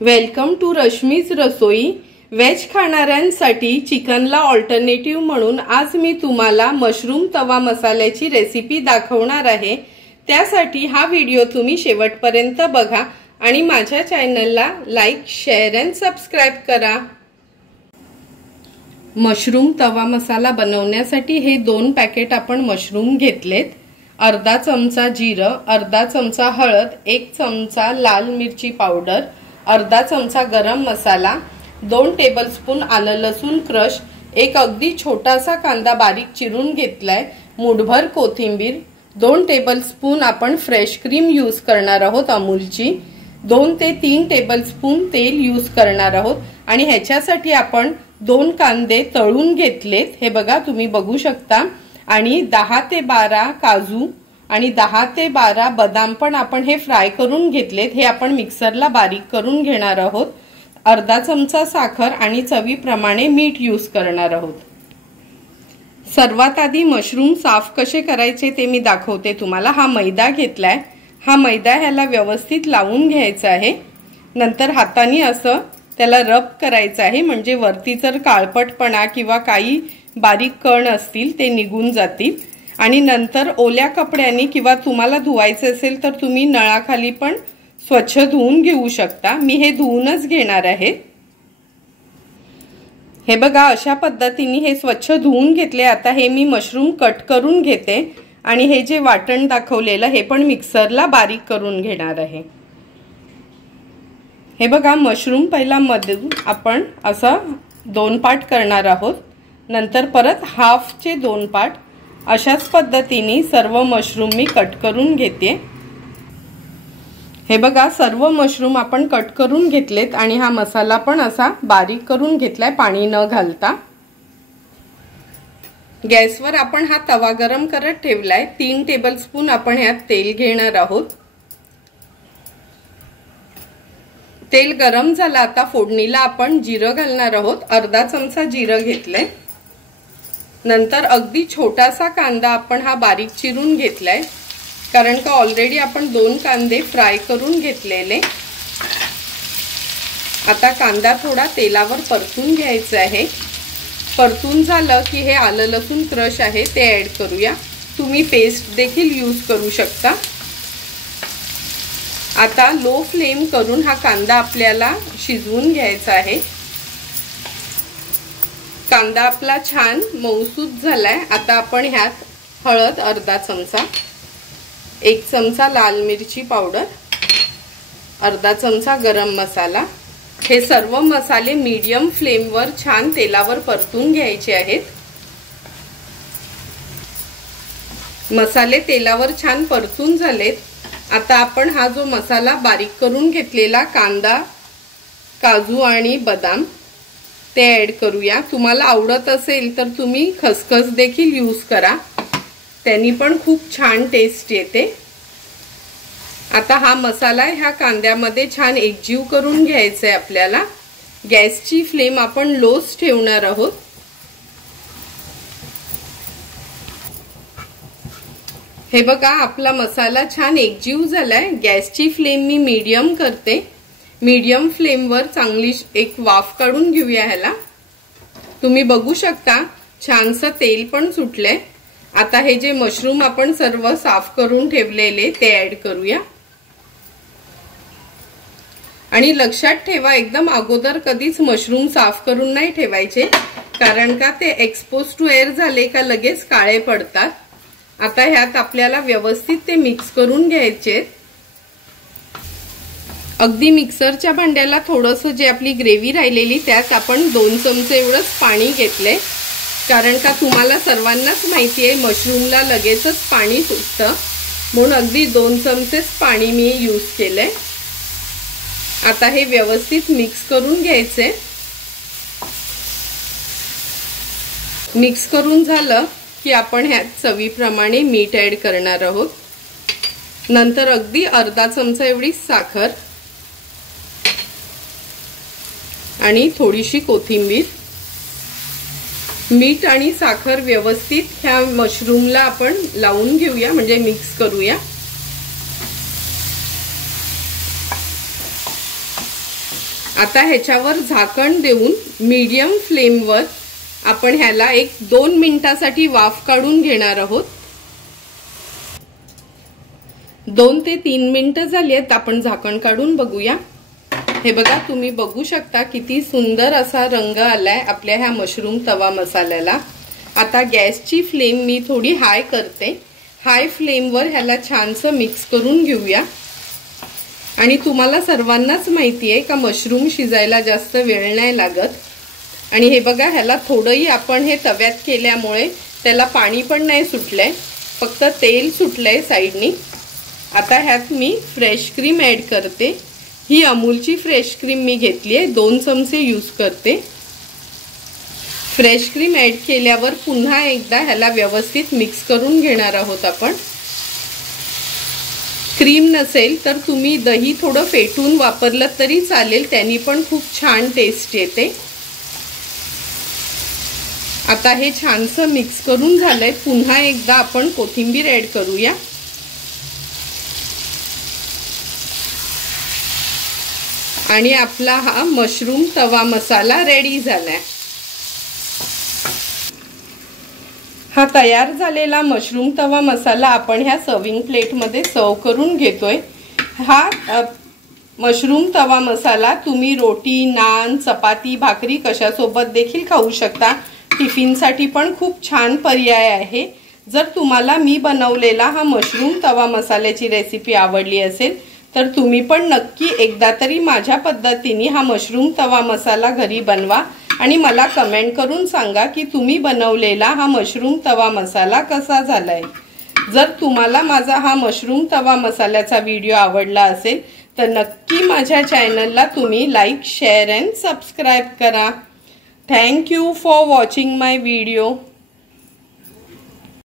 Welcome to Rashmi's Rasoi. Veg खाणाऱ्यांसाठी चिकनला alternative म्हणून आज मी तुम्हाला मशरूम तवा मसाल्याची रेसिपी दाखवणार आहे। त्यासाठी हा व्हिडिओ तुम्ही शेवटपर्यंत बघा आणि माझ्या चॅनलला लाईक, शेअर अँड सबस्क्राइब करा। मशरूम तवा मसाला बनवण्यासाठी हे 2 पॅकेट आपण मशरूम घेतलेत। अर्धा चमचा जिरं, अर्धा चमचा हळद, 1 चमचा लाल मिरची पावडर, अर्धा चमचा गरम मसाला, 2 टेबलस्पून आलं लसूण क्रश, एक अगदी छोटासा कांदा बारीक चिरून घेतलाय, मुठभर कोथिंबीर, 2 टेबलस्पून आपण फ्रेश क्रीम यूज करणार आहोत अमूलची, 2 ते 3 टेबलस्पून तेल यूज करणार आहोत आणि ह्याच्यासाठी आपण 2 कांदे तळून घेतलेत। हे बघा तुम्ही बघू शकता। आणि 10 ते 12 काजू आणि 10 ते 12 बदाम पण आपण हे फ्राय करून घेतलेत। हे आपण मिक्सरला बारीक करून घेणार आहोत। अर्धा चमचा साखर आणि चवीप्रमाणे मीठ यूज करणार आहोत। सर्वात आधी मशरूम साफ कसे करायचे ते मी दाखवते तुम्हाला। हा मैदा घेतलाय। हा मैदा ह्याला व्यवस्थित लावून घ्यायचा आहे। नंतर हाताने असं त्याला रब करायचं आहे, म्हणजे वरती जर काळपटपणा किंवा काही बारीक कण असतील ते निघून जातील। आणि नंतर ओल्या कपड्याने किंवा तुम्हाला धुवायचे असेल तर तुम्ही नळाखाली पण स्वच्छ धुवून घेऊ शकता। मी हे धुवूनच घेणार आहे। हे बघा अशा पद्धतीने हे स्वच्छ धुवून घेतले। आता हे मी मशरूम कट करून घेते आणि हे जे वाटण दाखवलेलं हे पण मिक्सरला बारीक करून घेणार आहे। हे बघा मशरूम पहिला मधून आपण असं 2 पार्ट करणार आहोत, नंतर परत हाफचे 2 पार्ट। अशाच पद्धतीने सर्व मशरूम मी कट करून घेते। हे बघा सर्व मशरूम आपण कट करून घेतलेत आणि हा मसाला पण असा बारीक करून घेतलाय पाणी न घालता। गॅसवर आपण हा तवा गरम करत ठेवलाय। 3 टेबलस्पून आपण यात तेल घेणार आहोत। तेल गरम झालं, आता फोडणीला आपण जिरं घालणार आहोत। अर्धा चमचा जिरं घेतलंय। नंतर अगदी छोटासा कांदा आपण हा बारीक चिरून घेतलाय, कारण का ऑलरेडी आपण 2 कांदे फ्राय करून घेतलेले। आता कांदा थोडा तेलावर परतून घ्यायचा आहे। परतून झालं की हे आलं लसूण क्रश आहे ते ऍड करूया। तुम्ही पेस्ट देखील यूज करू शकता। आता लो फ्लेम करून हा कांदा आपल्याला शिजवून घ्यायचा आहे। कांदा आपला छान मऊसूत झालाय। आता आपण ह्यात हळद अर्धा चमचा, 1 चमचा लाल मिरची पावडर, अर्धा चमचा गरम मसाला, हे सर्व मसाले मीडियम फ्लेमवर छान तेलावर परतून घ्यायचे आहेत। मसाले तेलावर छान परतून झालेत। आता आपण हा जो मसाला बारीक करून घेतलेला कांदा, काजू आणि बदाम ते ऍड करूया। तुम्हाला आवडत असेल तर तुम्ही खसखस देखील यूज करा, त्यांनी पण खूप छान टेस्ट येते। आता हा मसाला ह्या कांद्यामध्ये छान एकजीव करून घ्यायचा आहे आपल्याला। गॅसची फ्लेम आपण लोच ठेवणार आहोत। हे बघा आपला मसाला छान एकजीव झालाय। गॅसची फ्लेम मी मीडियम करते। मीडियम फ्लेमवर चांगली एक वाफ काढून घेऊया ह्याला। तुम्ही बघू शकता छानसं तेल पण सुटले। आता हे जे मशरूम आपण सर्व साफ करून ठेवलेले ते ऍड करूया। आणि लक्षात ठेवा एकदम अगोदर कधीच मशरूम साफ करून नाही ठेवायचे, कारण का ते एक्सपोज टू एअर झाले का लगेच काळे पडतात। आता ह्यात आपल्याला व्यवस्थित ते मिक्स करून घ्यायचे। अगदी मिक्सरच्या भांड्याला थोडंसं जे आपली ग्रेव्ही राहिलेली त्यात आपण 2 चमचे एवढंच पाणी घेतले, कारण का तुम्हाला सर्वांनाच माहिती आहे मशरूमला लगेचच पाणी सुटतं, म्हणून अगदी 2 चमचेच पाणी मी यूज केलंय। आता हे व्यवस्थित मिक्स करून घ्यायचे। मिक्स करून झालं की आपण ह्यात चवीप्रमाणे मीठ ऍड करणार आहोत। नंतर अगदी अर्धा चमचा एवढी साखर आणि थोडीशी कोथिंबीर। मीठ आणि साखर व्यवस्थित ह्या मशरूमला आपण लावून घेऊया, म्हणजे मिक्स करूया। आता ह्याच्यावर झाकण देऊन मीडियम फ्लेमवर आपण ह्याला 1-2 मिनिटासाठी वाफ काढून घेणार आहोत। 2 ते 3 मिनिटं झाली आहेत, आपण झाकण काढून बघूया। हे बघा, तुम्ही बघू शकता किती सुंदर असा रंग आलाय आपल्या ह्या मशरूम तवा मसाल्याला। आता गॅसची फ्लेम मी थोडी हाय करते। हाय फ्लेमवर ह्याला छानसं मिक्स करून घेऊया। आणि तुम्हाला सर्वांनाच माहिती आहे का मशरूम शिजायला जास्त वेळ नाही लागत। आणि हे बघा, ह्याला थोडंही आपण हे तव्यात केल्यामुळे त्याला पाणी पण नाही सुटलंय, फक्त तेल सुटलंय साईडनी। आता ह्यात मी फ्रेश क्रीम ऍड करते। ही अमूलची फ्रेश क्रीम मी घेतली आहे, 2 चमचे यूज करते। फ्रेश क्रीम ऍड केल्यावर पुन्हा एकदा ह्याला व्यवस्थित मिक्स करून घेणार आहोत आपण। क्रीम नसेल तर तुम्ही दही थोडं फेटून वापरलं तरी चालेल, त्यांनी पण खूप छान टेस्ट येते। आता हे छानसं मिक्स करून झालंय, पुन्हा एकदा आपण कोथिंबीर ऍड करूया। आणि आपला हा मशरूम तवा मसाला रेडी झालाय। हा तयार झालेला मशरूम तवा मसाला आपण ह्या सर्विंग प्लेट मध्ये सर्व करून घेतोय। हा मशरूम तवा मसाला तुम्ही रोटी, नान, चपाती, भाकरी कशासोबत देखील खाऊ शकता। टिफिनसाठी पण खूप छान पर्याय आहे। जर तुम्हाला मी बनवलेला हा मशरूम तवा मसाल्याची रेसिपी आवडली असेल तर तुम्ही पण नक्की एकदा तरी माझ्या पद्धतीने हा मशरूम तवा मसाला घरी बनवा आणि मला कमेंट करून सांगा की तुम्ही बनवलेला हा मशरूम तवा मसाला कसा झालाय। जर तुम्हाला माझा हा मशरूम तवा मसाल्याचा व्हिडिओ आवडला असेल तर नक्की माझ्या चॅनलला तुम्ही लाईक, शेअर अँड सबस्क्राइब करा। Thank you for watching my video.